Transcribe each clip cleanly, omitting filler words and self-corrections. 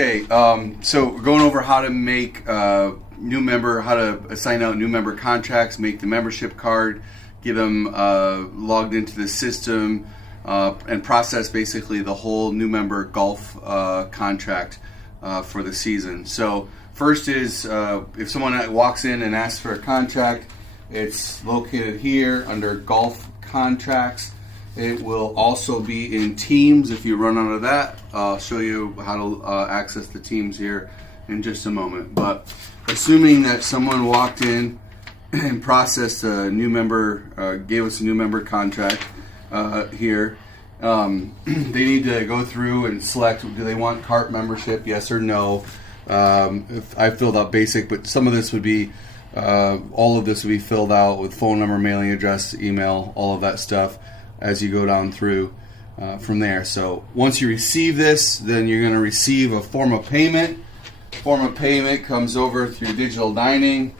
Okay, so we're going over how to make new member, how to assign out new member contracts, make the membership card, get them logged into the system, and process basically the whole new member golf contract for the season. So first is if someone walks in and asks for a contract, it's located here under golf contracts. It will also be in Teams if you run out of that. I'll show you how to access the Teams here in just a moment. But assuming that someone walked in and processed a new member, gave us a new member contract here, they need to go through and select, do they want cart membership, yes or no. If I filled out basic, but some of this would be, all of this would be filled out with phone number, mailing address, email, all of that stuff as you go down through from there. So once you receive this, then you're going to receive a form of payment. Form of payment comes over through Digital Dining.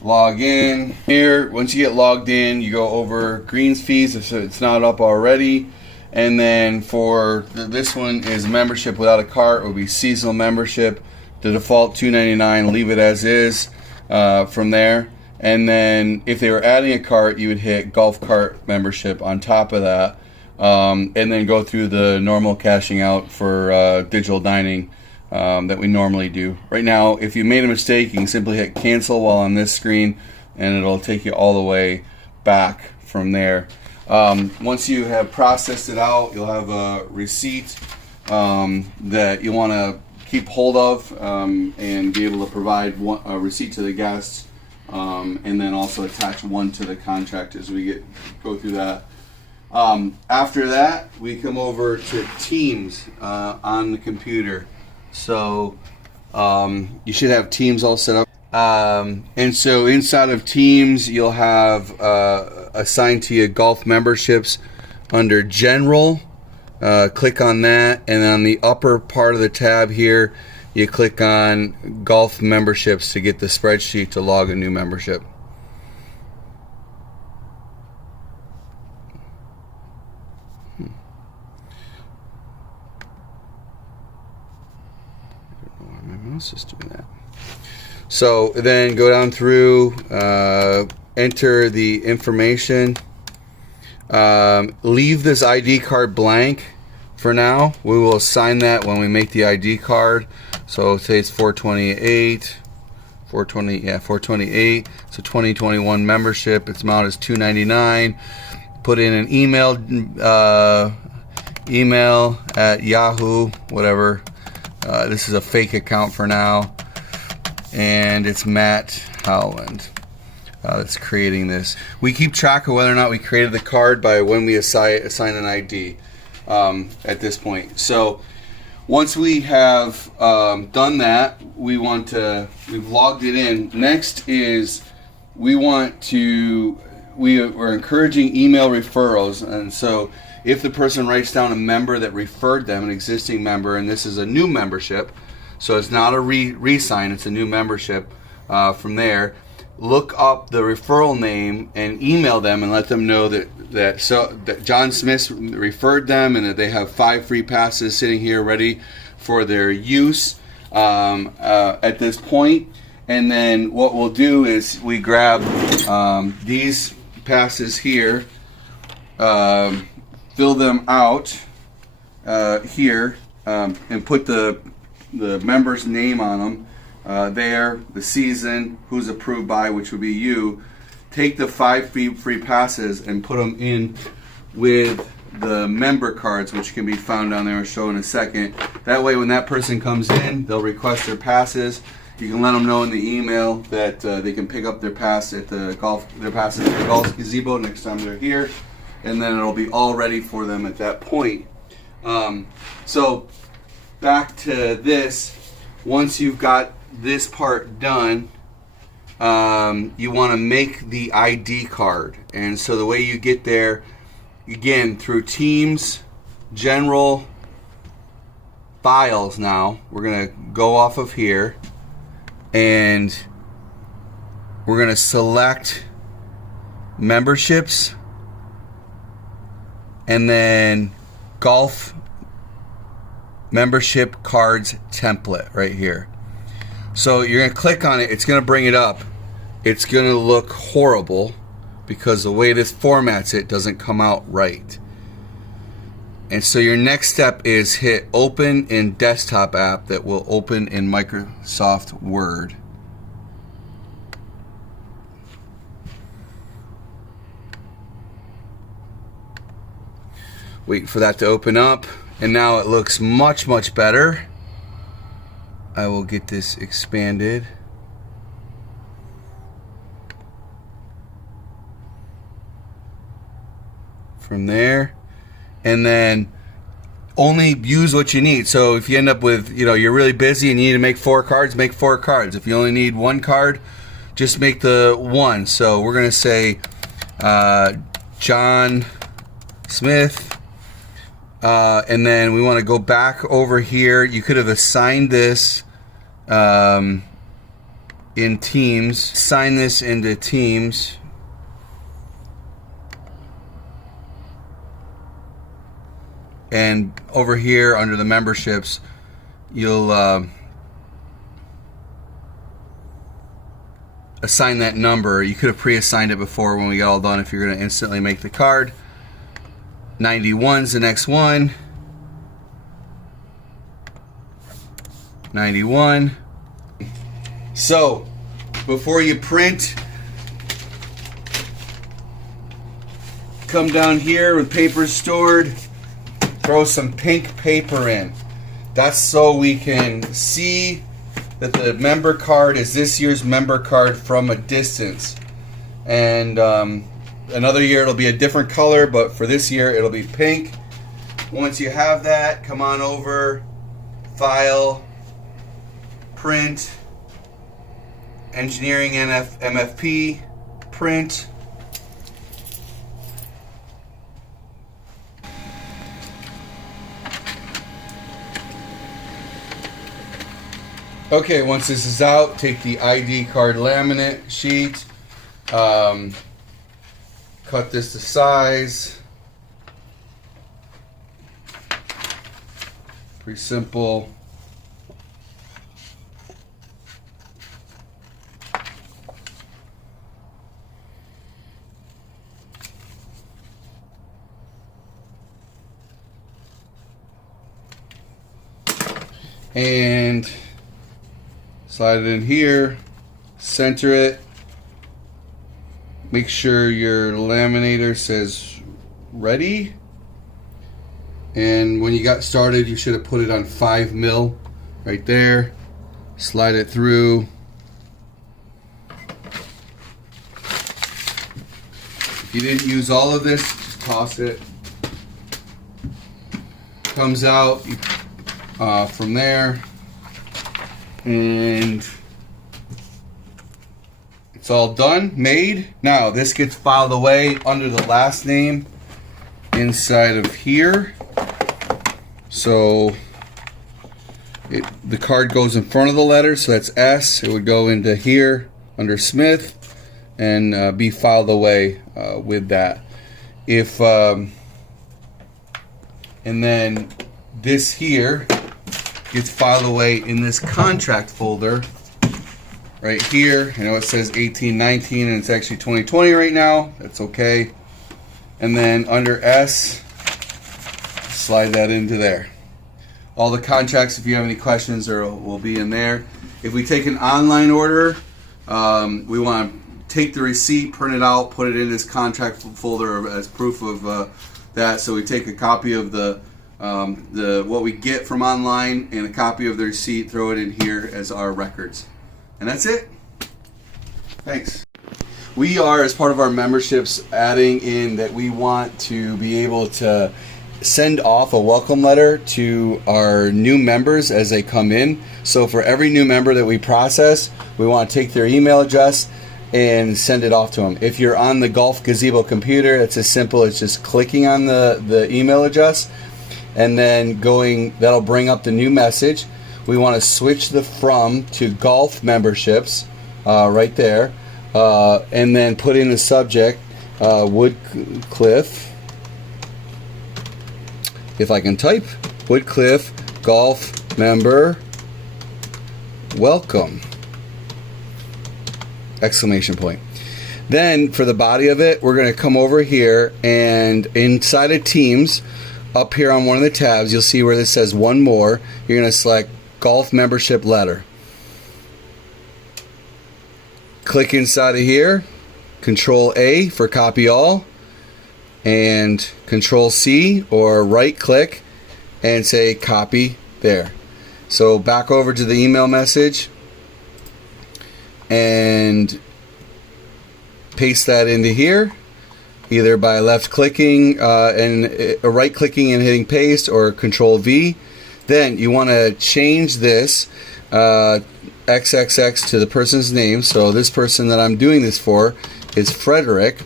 Log in here. Once you get logged in, you go over greens fees if it's not up already. And then for this one is membership without a cart. It will be seasonal membership. The default $2.99. Leave it as is from there. And then if they were adding a cart, you would hit golf cart membership on top of that, and then go through the normal cashing out for Digital Dining that we normally do. Right now, if you made a mistake, you can simply hit cancel while on this screen, and it'll take you all the way back from there. Once you have processed it out, you'll have a receipt that you want to keep hold of and be able to provide a receipt to the guests. And then also attach one to the contract as we go through that. After that, we come over to Teams on the computer. So you should have Teams all set up. And so inside of Teams, you'll have assigned to you golf memberships under General. Click on that, and on the upper part of the tab here, you click on golf memberships to get the spreadsheet to log a new membership. I don't know why my mouse is doing that. So then go down through, enter the information. Leave this ID card blank for now. We will assign that when we make the ID card. So say it's 428, 428. So 2021 membership. Its amount is $2.99. Put in an email at Yahoo, whatever. This is a fake account for now, and it's Matt Howland that's creating this. We keep track of whether or not we created the card by when we assign an ID at this point. So once we have done that, we've logged it in. Next is we're encouraging email referrals. And so if the person writes down a member that referred them, an existing member, and this is a new membership, so it's not a re-sign, it's a new membership from there, look up the referral name and email them and let them know that John Smith referred them and that they have 5 free passes sitting here ready for their use at this point. And then what we'll do is we grab these passes here, fill them out here, and put the member's name on them. There, the season, who's approved by, which would be you. Take the 5 free passes and put them in with the member cards, which can be found down there. I'll show in a second. That way, when that person comes in, they'll request their passes. You can let them know in the email that they can pick up their passes at the golf gazebo next time they're here, and then it'll be all ready for them at that point. So back to this. Once you've got this part done, you want to make the ID card. And so the way you get there, again, through Teams, General, Files now. We're going to go off of here, and we're going to select Memberships, and then Golf membership cards template right here. So you're going to click on it. It's going to bring it up. It's going to look horrible because the way this formats it doesn't come out right. And so your next step is hit open in desktop app that will open in Microsoft Word. Wait for that to open up, and now it looks much, much better. I will get this expanded. From there, and then only use what you need. So if you end up with, you're really busy and you need to make 4 cards, make 4 cards. If you only need 1 card, just make the 1. So we're gonna say John Smith. And then we want to go back over here. You could have assigned this in Teams. Assign this into Teams. And over here under the memberships, you'll assign that number. You could have pre-assigned it before when we got all done if you're going to instantly make the card. 91's the next one. 91. So before you print, come down here with paper stored, throw some pink paper in. That's so we can see that the member card is this year's member card from a distance. And another year it'll be a different color, but for this year it'll be pink. Once you have that, come on over, File, Print, Engineering MFP, Print. Okay, once this is out, take the ID card laminate sheet, cut this to size. Pretty simple. And slide it in here, center it, make sure your laminator says ready, and when you got started you should have put it on 5 mil right there. Slide it through. If you didn't use all of this, just toss it. Comes out from there, and it's all done, made. Now this gets filed away under the last name inside of here. So the card goes in front of the letter, so that's S. It would go into here under Smith and be filed away with that. If and then this here gets filed away in this contract folder right here. I know it says 1819 and it's actually 2020 right now. That's okay. And then under S, slide that into there. All the contracts, if you have any questions, will be in there. If we take an online order, we want to take the receipt, print it out, put it in this contract folder as proof of that. So we take a copy of the what we get from online and a copy of the receipt, throw it in here as our records. And that's it. Thanks. We are, as part of our memberships, adding in that we want to be able to send off a welcome letter to our new members as they come in. So for every new member that we process, we want to take their email address and send it off to them. If you're on the Golf Gazebo computer, it's as simple as just clicking on the email address and then that'll bring up the new message. We want to switch the from to golf memberships right there, and then put in the subject Woodcliff, if I can type, Woodcliff golf member welcome! Exclamation point. Then for the body of it, we're going to come over here, and inside of Teams, up here on one of the tabs, you'll see where this says one more. You're going to select golf membership letter. Click inside of here, Control A for copy all, and Control C or right click and say copy there. So back over to the email message and paste that into here, either by left clicking and right clicking and hitting paste, or Control V. Then you want to change this XXX to the person's name. So this person that I'm doing this for is Frederick,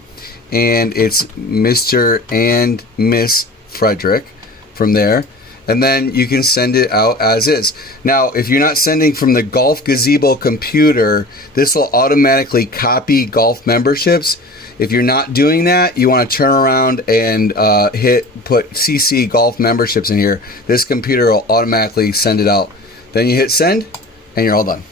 and it's Mr. and Miss Frederick from there. And then you can send it out as is. Now, if you're not sending from the Golf Gazebo computer, this will automatically copy golf memberships. If you're not doing that, you want to turn around and put CC golf memberships in here. This computer will automatically send it out. Then you hit send, and you're all done.